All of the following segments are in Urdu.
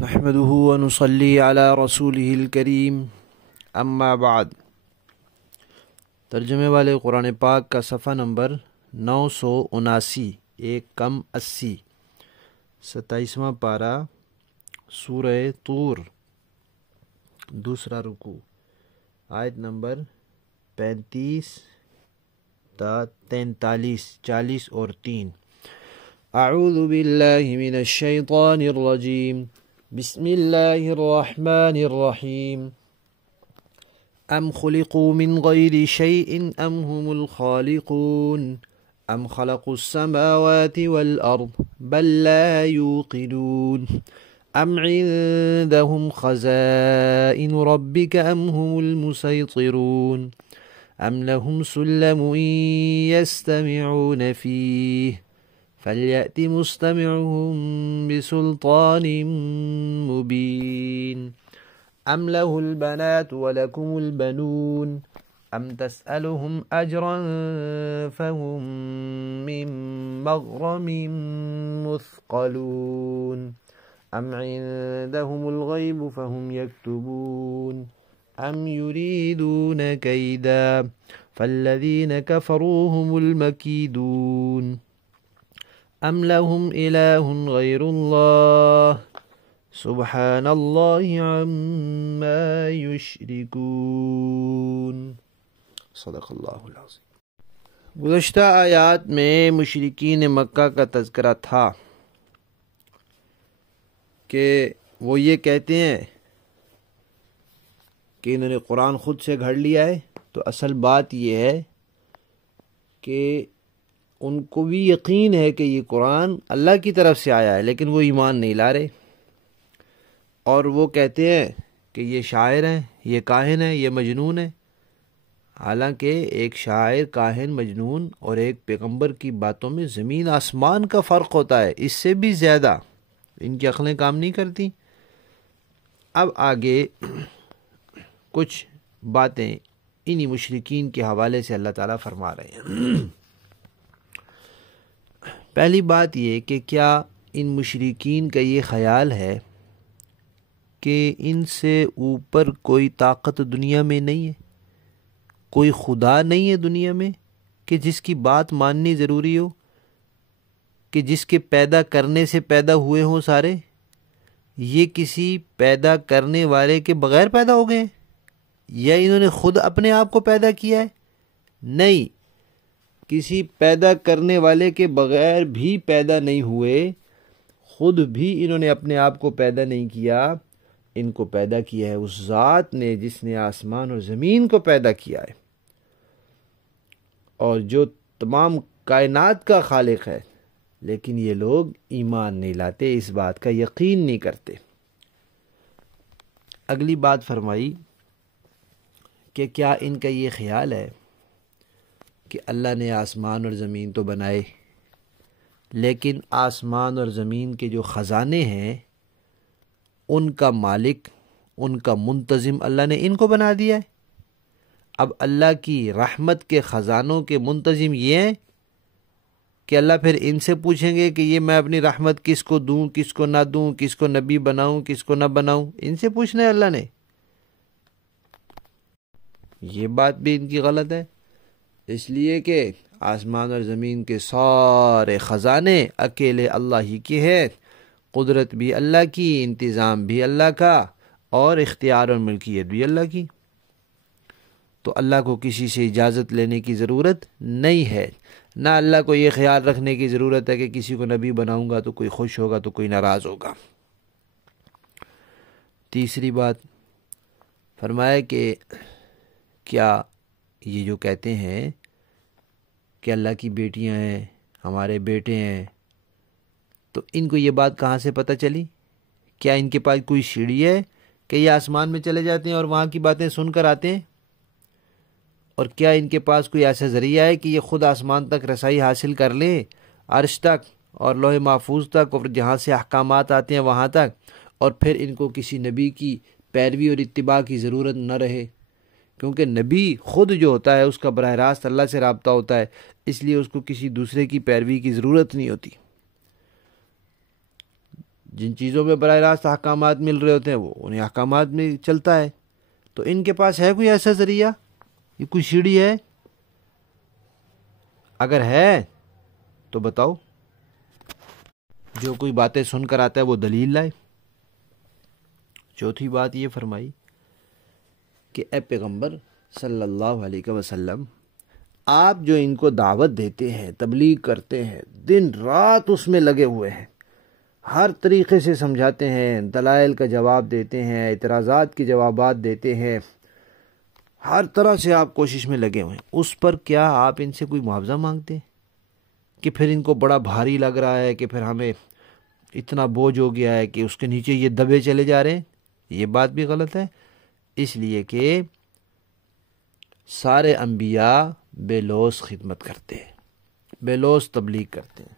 نحمده ونصلي على رسوله الكريم اما بعد۔ ترجمے والے قرآن پاک کا صفحہ نمبر 979، 1 27واں پارہ، سورہ طور، دوسرا رکوع، آیت نمبر 35 تا 43، 40 اور 3۔ اعوذ باللہ من الشیطان الرجیم، بسم اللہ الرحمن الرحیم۔ ام خلقوا من غیر شیء ام هم الخالقون ام خلقوا السماوات والارض بل لا یوقنون ام عندهم خزائن ربك ام هم المسيطرون ام لهم سلم يستمعون فيه فليأت مستمعهم بسلطان مبين ام له البنات ولكم البنون ام تسألهم اجرا فهم من مغرم مثقلون ام عندهم الغيب فهم يكتبون ام يريدون كيدا فالذين كفروا هم المكيدون ام لهم الہ غیر اللہ سبحان اللہ عما یشرکون۔ صدق اللہ العظیم۔ گزشتہ آیات میں مشرکین مکہ کا تذکرہ تھا کہ وہ یہ کہتے ہیں کہ انہوں نے قرآن خود سے گھڑ لیا ہے، تو اصل بات یہ ہے کہ ان کو بھی یقین ہے کہ یہ قرآن اللہ کی طرف سے آیا ہے، لیکن وہ ایمان نہیں لا رہے، اور وہ کہتے ہیں کہ یہ شاعر ہیں، یہ کاہن ہے، یہ مجنون ہے۔ حالانکہ ایک شاعر، کاہن، مجنون اور ایک پیغمبر کی باتوں میں زمین آسمان کا فرق ہوتا ہے، اس سے بھی زیادہ ان کی عقلیں کام نہیں کرتی۔ اب آگے کچھ باتیں انہی مشرکین کے حوالے سے اللہ تعالیٰ فرما رہے ہیں۔ پہلی بات یہ کہ کیا ان مشرکین کا یہ خیال ہے کہ ان سے اوپر کوئی طاقت دنیا میں نہیں ہے، کوئی خدا نہیں ہے دنیا میں کہ جس کی بات ماننی ضروری ہو، کہ جس کے پیدا کرنے سے پیدا ہوئے ہوں سارے؟ یہ کسی پیدا کرنے والے کے بغیر پیدا ہو گئے، یا انہوں نے خود اپنے آپ کو پیدا کیا ہے؟ نہیں، کسی پیدا کرنے والے کے بغیر بھی پیدا نہیں ہوئے، خود بھی انہوں نے اپنے آپ کو پیدا نہیں کیا، ان کو پیدا کیا ہے اس ذات نے جس نے آسمان اور زمین کو پیدا کیا ہے، اور جو تمام کائنات کا خالق ہے۔ لیکن یہ لوگ ایمان نہیں لاتے، اس بات کا یقین نہیں کرتے۔ اگلی بات فرمائی کہ کیا ان کا یہ خیال ہے کہ اللہ نے آسمان اور زمین تو بنائے، لیکن آسمان اور زمین کے جو خزانے ہیں ان کا مالک، ان کا منتظم اللہ نے ان کو بنا دیا ہے۔ اب اللہ کی رحمت کے خزانوں کے منتظم یہ ہیں کہ اللہ پھر ان سے پوچھیں گے کہ یہ میں اپنی رحمت کس کو دوں، کس کو نہ دوں، کس کو نبی بناؤں، کس کو نہ بناؤں؟ ان سے پوچھنا ہے اللہ نے؟ یہ بات بھی ان کی غلط ہے، اس لیے کہ آسمان اور زمین کے سارے خزانے اکیلے اللہ ہی کے ہیں، قدرت بھی اللہ کی، انتظام بھی اللہ کا، اور اختیار اور ملکیت بھی اللہ کی۔ تو اللہ کو کسی سے اجازت لینے کی ضرورت نہیں ہے، نہ اللہ کو یہ خیال رکھنے کی ضرورت ہے کہ کسی کو نبی بناؤں گا تو کوئی خوش ہوگا تو کوئی ناراض ہوگا۔ تیسری بات فرمایا کہ کیا یہ جو کہتے ہیں کہ اللہ کی بیٹیاں ہیں، ہمارے بیٹے ہیں، تو ان کو یہ بات کہاں سے پتہ چلی؟ کیا ان کے پاس کوئی سیڑھی ہے کہ یہ آسمان میں چلے جاتے ہیں اور وہاں کی باتیں سن کر آتے ہیں؟ اور کیا ان کے پاس کوئی ایسا ذریعہ ہے کہ یہ خود آسمان تک رسائی حاصل کر لیں، عرش تک اور لوح محفوظ تک، اور جہاں سے احکامات آتے ہیں وہاں تک، اور پھر ان کو کسی نبی کی پیروی اور اتباع کی ضرورت نہ رہے؟ کیونکہ نبی خود جو ہوتا ہے اس کا براہ راست اللہ سے رابطہ ہوتا ہے، اس لیے اس کو کسی دوسرے کی پیروی کی ضرورت نہیں ہوتی۔ جن چیزوں میں براہ راست احکامات مل رہے ہوتے ہیں وہ انہیں احکامات میں چلتا ہے۔ تو ان کے پاس ہے کوئی ایسا ذریعہ، یہ کوئی سیڑھی ہے؟ اگر ہے تو بتاؤ، جو کوئی باتیں سن کر آتا ہے وہ دلیل لائے۔ چوتھی بات یہ فرمائی کہ اے پیغمبر صلی اللہ علیہ وسلم، آپ جو ان کو دعوت دیتے ہیں، تبلیغ کرتے ہیں، دن رات اس میں لگے ہوئے ہیں، ہر طریقے سے سمجھاتے ہیں، دلائل کا جواب دیتے ہیں، اعتراضات کے جوابات دیتے ہیں، ہر طرح سے آپ کوشش میں لگے ہوئے ہیں، اس پر کیا آپ ان سے کوئی معاوضہ مانگتے ہیں؟ کہ پھر ان کو بڑا بھاری لگ رہا ہے کہ پھر ہمیں اتنا بوجھ ہو گیا ہے کہ اس کے نیچے یہ دبے چلے جا رہے ہیں؟ یہ بات بھی غلط ہے، اس لیے کہ سارے انبیاء بے لوث خدمت کرتے ہیں، بے لوث تبلیغ کرتے ہیں،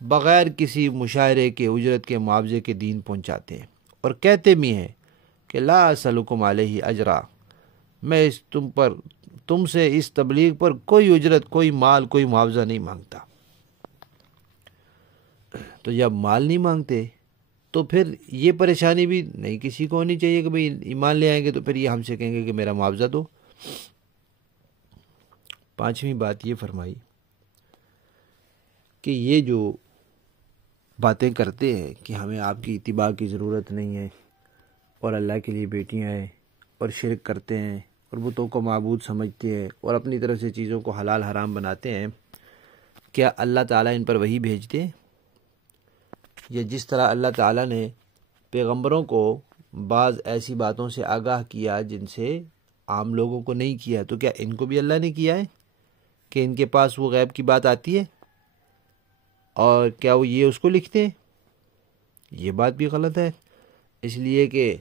بغیر کسی مشاہرے کے، اجرت کے، معاوضے کے دین پہنچاتے ہیں، اور کہتے بھی ہیں کہ لا اسألکم علیہ اجرا، میں تم سے اس تبلیغ پر کوئی اجرت، کوئی مال، کوئی معاوضہ نہیں مانگتا۔ تو جب مال نہیں مانگتے تو پھر یہ پریشانی بھی نہیں کسی کو ہونی چاہیے کہ بھئی ایمان لے آئیں گے تو پھر یہ ہم سے کہیں گے کہ میرا معاوضہ دو۔ پانچویں بات یہ فرمائی کہ یہ جو باتیں کرتے ہیں کہ ہمیں آپ کی اتباع کی ضرورت نہیں ہے، اور اللہ کے لیے بیٹیاں ہیں، اور شرک کرتے ہیں، اور بتوں کو معبود سمجھتے ہیں، اور اپنی طرف سے چیزوں کو حلال حرام بناتے ہیں، کیا اللہ تعالیٰ ان پر وحی بھیجتے ہیں؟ یا جس طرح اللہ تعالیٰ نے پیغمبروں کو بعض ایسی باتوں سے آگاہ کیا جن سے عام لوگوں کو نہیں کیا، تو کیا ان کو بھی اللہ نے کیا ہے کہ ان کے پاس وہ غیب کی بات آتی ہے اور کیا وہ یہ اس کو لکھتے ہیں؟ یہ بات بھی غلط ہے، اس لیے کہ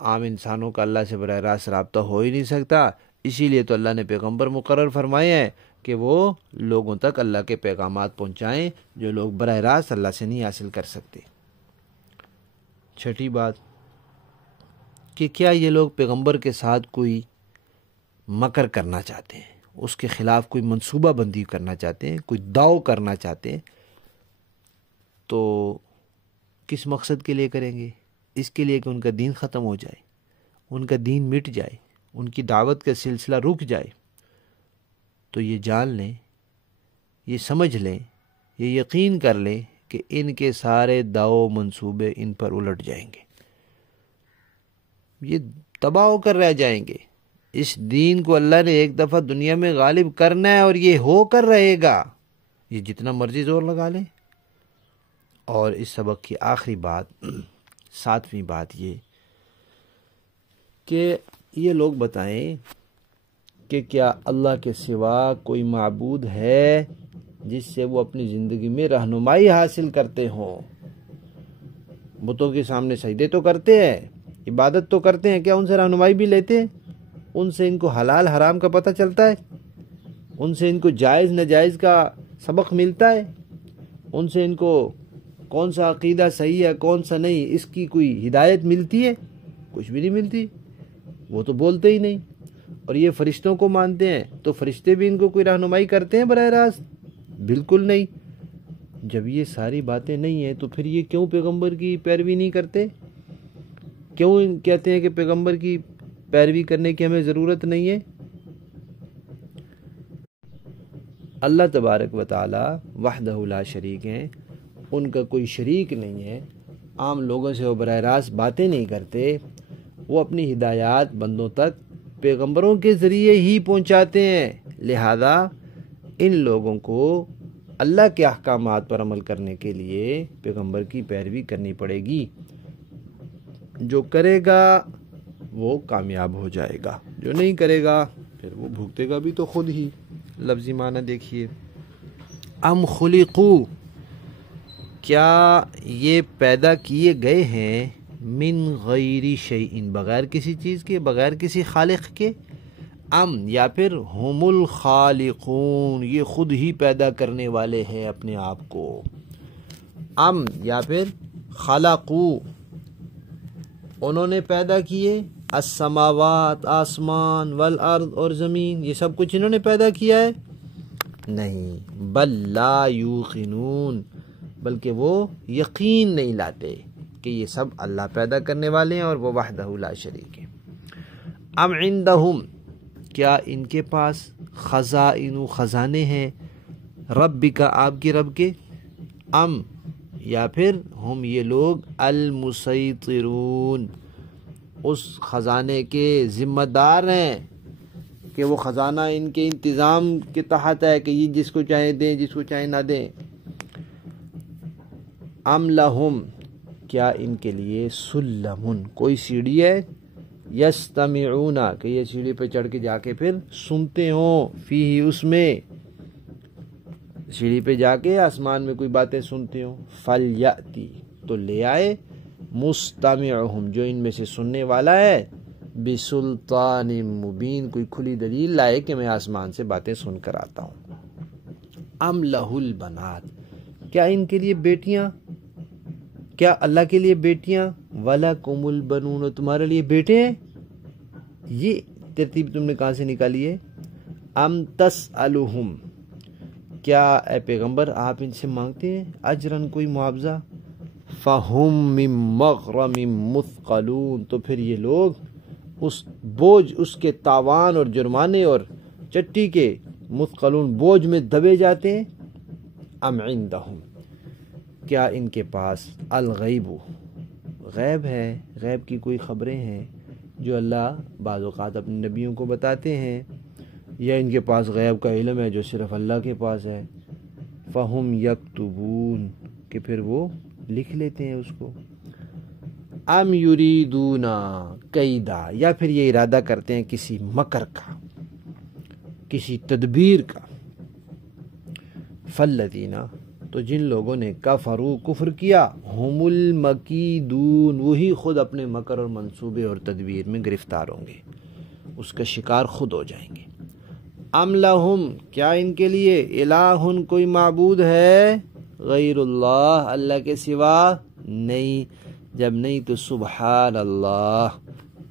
عام انسانوں کا اللہ سے براہ راست رابطہ ہو ہی نہیں سکتا، اسی لیے تو اللہ نے پیغمبر مقرر فرمائے ہیں کہ وہ لوگوں تک اللہ کے پیغامات پہنچائیں جو لوگ براہ راست اللہ سے نہیں حاصل کر سکتے۔ چھٹی بات کہ کیا یہ لوگ پیغمبر کے ساتھ کوئی مکر کرنا چاہتے ہیں، اس کے خلاف کوئی منصوبہ بندی کرنا چاہتے ہیں، کوئی داؤ کرنا چاہتے ہیں، تو کس مقصد کے لیے کریں گے؟ اس کے لیے کہ ان کا دین ختم ہو جائے، ان کا دین مٹ جائے، ان کی دعوت کا سلسلہ رک جائے۔ تو یہ جان لیں، یہ سمجھ لیں، یہ یقین کر لیں کہ ان کے سارے داؤ منصوبے ان پر الٹ جائیں گے، یہ تباہ ہو کر رہ جائیں گے۔ اس دین کو اللہ نے ایک دفعہ دنیا میں غالب کرنا ہے، اور یہ ہو کر رہے گا، یہ جتنا مرضی زور لگا لیں۔ اور اس سبق کی آخری بات، ساتویں بات یہ کہ یہ لوگ بتائیں کہ کیا اللہ کے سوا کوئی معبود ہے جس سے وہ اپنی زندگی میں رہنمائی حاصل کرتے ہوں؟ بتوں کے سامنے سجدے تو کرتے ہیں، عبادت تو کرتے ہیں، کیا ان سے رہنمائی بھی لیتے ہیں؟ ان سے ان کو حلال حرام کا پتہ چلتا ہے؟ ان سے ان کو جائز ناجائز کا سبق ملتا ہے؟ ان سے ان کو کون سا عقیدہ صحیح ہے کون سا نہیں اس کی کوئی ہدایت ملتی ہے؟ کچھ بھی نہیں ملتی، وہ تو بولتے ہی نہیں۔ اور یہ فرشتوں کو مانتے ہیں تو فرشتے بھی ان کو کوئی رہنمائی کرتے ہیں براہ راست؟ بالکل نہیں۔ جب یہ ساری باتیں نہیں ہیں تو پھر یہ کیوں پیغمبر کی پیروی نہیں کرتے؟ کیوں کہتے ہیں کہ پیغمبر کی پیروی کرنے کی ہمیں ضرورت نہیں ہے؟ اللہ تبارک و تعالی وحدہ لا شریک ہیں، ان کا کوئی شریک نہیں ہے، عام لوگوں سے وہ براہ راست باتیں نہیں کرتے، وہ اپنی ہدایات بندوں تک پیغمبروں کے ذریعے ہی پہنچاتے ہیں، لہذا ان لوگوں کو اللہ کے احکامات پر عمل کرنے کے لیے پیغمبر کی پیروی کرنی پڑے گی۔ جو کرے گا وہ کامیاب ہو جائے گا، جو نہیں کرے گا پھر وہ بھگتے گا بھی تو خود ہی۔ لفظی معنی دیکھیے، ام خلقو، کیا یہ پیدا کیے گئے ہیں، من غیر شیء، بغیر کسی چیز کے، بغیر کسی خالق کے، ام یا پھر ہم الخالقون، یہ خود ہی پیدا کرنے والے ہیں اپنے آپ کو، ام یا پھر خلقو، انہوں نے پیدا کیے، السماوات، آسمان، والارض، اور زمین، یہ سب کچھ انہوں نے پیدا کیا ہے؟ نہیں، بل لا یوقنون، بلکہ وہ یقین نہیں لاتے کہ یہ سب اللہ پیدا کرنے والے ہیں اور وہ وحدہ لا شریک ہے۔ ام عندہم، کیا ان کے پاس خزائن خزانے ہیں ربک، آپ کے رب کے، ام یا پھر ہم یہ لوگ المسیطرون، اس خزانے کے ذمہ دار ہیں کہ وہ خزانہ ان کے انتظام کے تحت ہے کہ یہ جس کو چاہے دیں جس کو چاہے نہ دیں۔ ام لہم، کیا ان کے لیے سلم، کوئی سیڑھی ہے، یستمعون، کہ یہ سیڑھی پہ چڑھ کے جا کے پھر سنتے ہوں، فیہ، اس میں، سیڑھی پہ جا کے آسمان میں کوئی باتیں سنتے ہوں، فلیأتی، تو لے آئے، مستمعہم، جو ان میں سے سننے والا ہے، بسلطان مبین، کوئی کھلی دلیل لائے کہ میں آسمان سے باتیں سن کر آتا ہوں۔ ام لہ البنات، کیا ان کے لیے بیٹیاں، کیا اللہ کے لیے بیٹیاں، وَلَكُمُ الْبَنُونَ، تمہارے لیے بیٹے ہیں، یہ ترتیب تم نے کہاں سے نکالی ہے؟ ام تسألہم، کیا اے پیغمبر آپ ان سے مانگتے ہیں اجرن، کوئی معاوضہ، فَهُم مِّن مَّغْرَمٍ مُثْقَلُونَ، تو پھر یہ لوگ اس بوجھ، اس کے تاوان اور جرمانے اور چٹی کے، مثقلون، بوجھ میں دبے جاتے ہیں۔ ام عندہم، کیا ان کے پاس الغیب، غیب ہے، غیب کی کوئی خبریں ہیں جو اللہ بعض اوقات اپنے نبیوں کو بتاتے ہیں، یا ان کے پاس غیب کا علم ہے جو صرف اللہ کے پاس ہے، فہم یکتبون، کہ پھر وہ لکھ لیتے ہیں اس کو، ام یریدون کیدا، یا پھر یہ ارادہ کرتے ہیں کسی مکر کا، کسی تدبیر کا، فالذین، تو جن لوگوں نے کفروا، کفر کیا، ہم المکیدون، وہی خود اپنے مکر اور منصوبے اور تدبیر میں گرفتار ہوں گے، اس کا شکار خود ہو جائیں گے۔ ام لہم، کیا ان کے لیے الہ، کوئی معبود ہے، غیر اللہ، اللہ کے سوا نہیں، جب نہیں تو سبحان اللہ،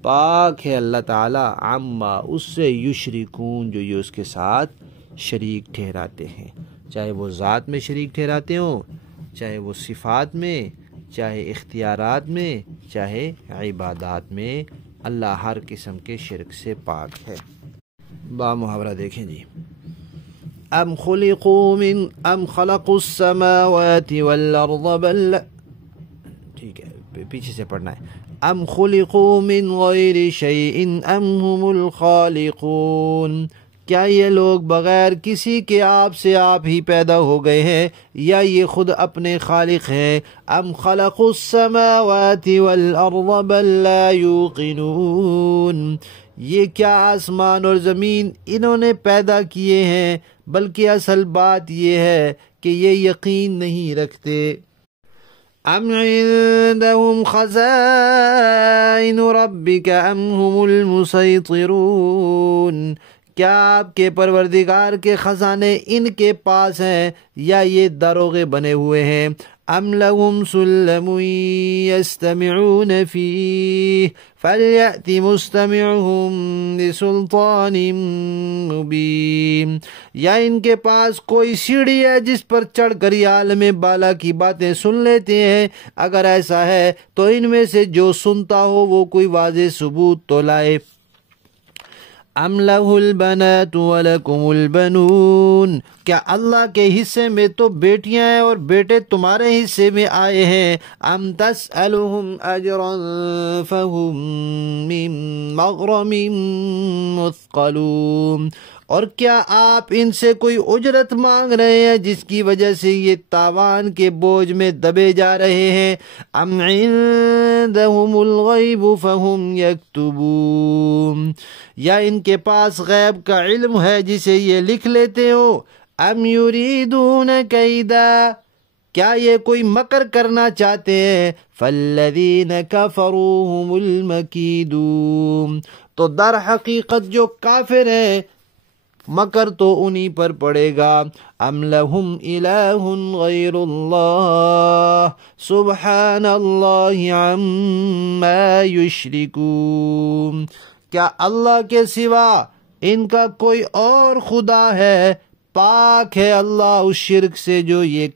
پاک ہے اللہ تعالی، عما، اس سے، یشرکون، جو یہ اس کے ساتھ شریک ٹھہراتے ہیں، چاہے وہ ذات میں شریک ٹھہراتے ہوں، چاہے وہ صفات میں، چاہے اختیارات میں، چاہے عبادات میں، اللہ ہر قسم کے شرک سے پاک ہے۔ با محاورہ دیکھیں جی، ام خلقوا السماوات والارض بل، ٹھیک ہے پیچھے سے پڑھنا ہے، ام خلقوا من غیر شیء ام هم الخالقون، کیا یہ لوگ بغیر کسی کے آپ سے آپ ہی پیدا ہو گئے ہیں، یا یہ خود اپنے خالق ہیں، ام خلقوا السماوات والارض بل لا یوقنون، یہ کیا آسمان اور زمین انہوں نے پیدا کیے ہیں، بلکہ اصل بات یہ ہے کہ یہ یقین نہیں رکھتے۔ ام عندهم خزائن ربک ام هم المسیطرون، کیا آپ کے پروردگار کے خزانے ان کے پاس ہیں یا یہ داروغے بنے ہوئے ہیں، ام لہم سلم یستمعون فیہ فلیأت مستمعہم بسلطان مبین، یا ان کے پاس کوئی سیڑھی ہے جس پر چڑھ کر یہ عالم بالا کی باتیں سن لیتے ہیں، اگر ایسا ہے تو ان میں سے جو سنتا ہو وہ کوئی واضح ثبوت تو لائے۔ ام لہ البنات ولکم البنون، کیا اللہ کے حصے میں تو بیٹیاں ہیں اور بیٹے تمہارے حصے میں آئے ہیں، ام تسألہم اجرا فہم من مغرم مثقلون، اور کیا آپ ان سے کوئی اجرت مانگ رہے ہیں جس کی وجہ سے یہ تاوان کے بوجھ میں دبے جا رہے ہیں، ام عندہم الغیب فہم یکتبون، یا ان کے پاس غیب کا علم ہے جسے یہ لکھ لیتے ہو، ام یریدون کیدا، کیا یہ کوئی مکر کرنا چاہتے ہیں، فالذین کفروا هم المکیدون، تو در حقیقت جو کافر ہیں مکر تو انہی پر پڑے گا۔ ام لہم الہ غیر اللہ سبحان اللہ عما یشرکون، کیا اللہ کے سوا ان کا کوئی اور خدا ہے، پاک ہے اللہ اس شرک سے جو یہ